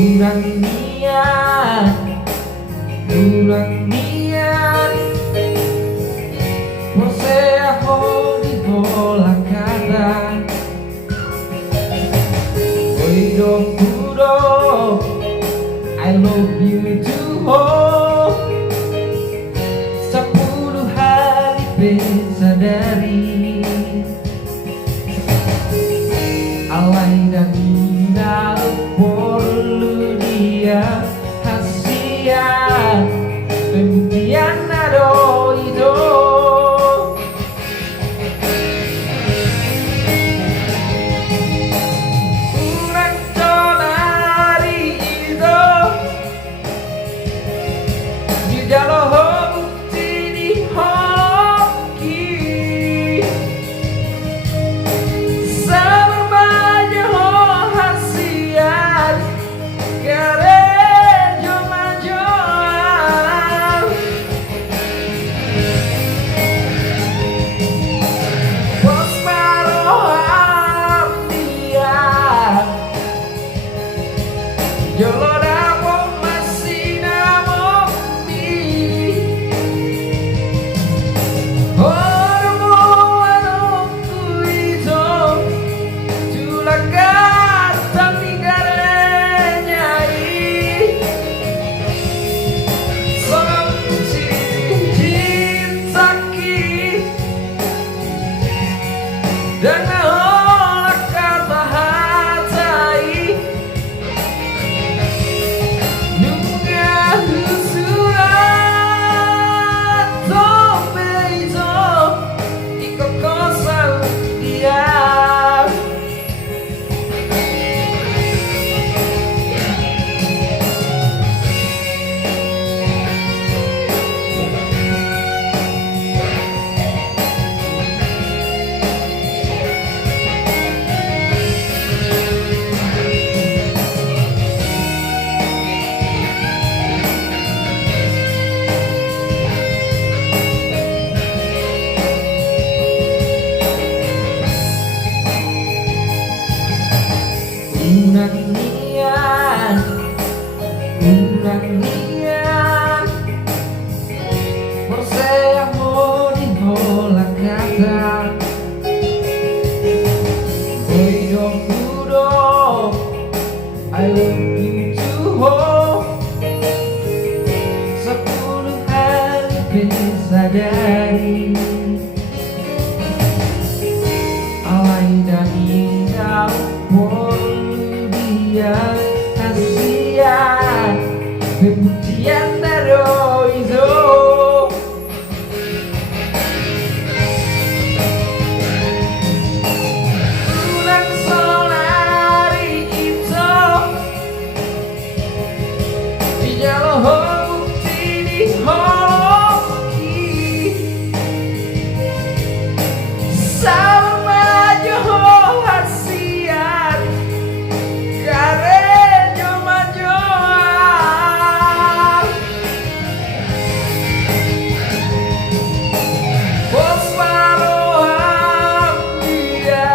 Kurang niat, kurang niat, forse a di bola kata. Oi dong kudo, I love you too. Sepuluh hari bersadari, alay dan indah perlu dia hasiat pembuktian ado itu. Kurang tonari itu di dalam bukti di hoki sama ho hasiat garejo majoan pos maroham dia yo lo damo masih namo mi ora anokku itu julakan tapi garenyai sono cintaki dan nolak kata hatai nunggah surat tombezo iko kosan dia. Kurang niat, kurang niat, forse amo di bola kata. Oi dong kudo, I love you too. Sepuluh hari bersadari, alay dan indah perlu dia hasiat pembuktian daro itu. Kurang solari itu di jalan bukti di hoki sama joho hasiat garejo majoan pos maroham dia.